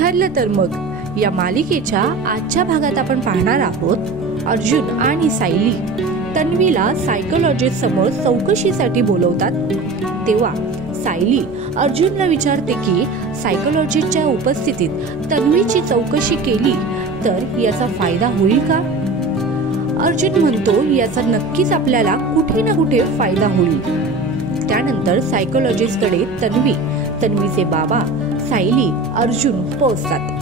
ठरलं तर मग या मालिकेच्या आजच्या भागात आपण पाहणार आहोत अर्जुन आणि सायली तन्वीला सायकोलॉजिस्ट समोर चौकशीसाठी बोलवतात। तेव्हा सायली अर्जुनला विचारते की सायकोलॉजिस्टच्या उपस्थितीत तन्वीची चौकशी केली तर याचा फायदा होईल का? अर्जुन म्हणतो याचा नक्कीच आपल्याला कुठे ना कुठे फायदा होईल। त्यानंतर सायकोलॉजिस्ट कडे तन्वीचे बाबा, सायली, अर्जुन पोहोचतात।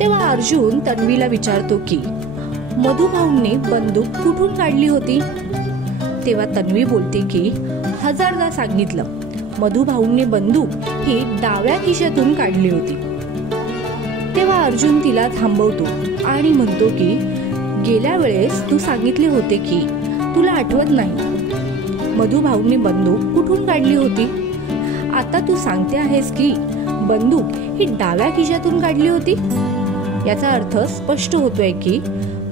तेव्हा अर्जुन तन्वीला विचारतो की मधुभाऊंनी बंदूक कुठून काढली होती? तेव्हा तन्वी बोलते की 1000दा सांगितलं, मधुभाऊंनी बंदूक ही डाव्या खिशातून काढली होती। तेव्हा अर्जुन तिला थांबवतो आणि म्हणतो की गेल्या वेळेस तू सांगितले होते की तुला आठवत नाही मधुभाऊंनी बंदूक कुठून काढली होती। आता तू सांगते आहेस की बंदूक ही डाव्या खिशातून काढली होती। याचा अर्थ स्पष्ट होतोय की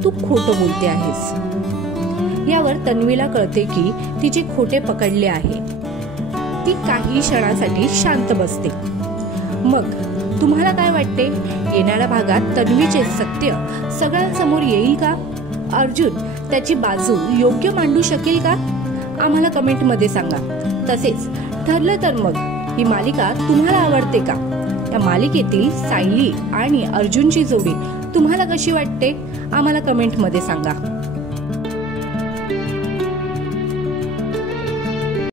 तू खोटं बोलते आहेस। यावर तन्वीला कळते की तिचे खोटे पकडले आहे। ती काही क्षणासाठी शांत बसते। मग तुम्हाला काय वाटते, येणाऱ्या भागात तन्वीचे सत्य सगळ्यांसमोर येईल का? अर्जुन त्याची बाजू योग्य मांडू शकेल का? आम्हाला कमेंट मध्ये सांगा। तसेच ठरलं तर मग ही मालिका तुम्हाला आवडते का? या मालिकेतील सायली आणि अर्जुनची जोडी तुम्हाला कशी वाटते? आम्हाला कमेंट मध्ये सांगा।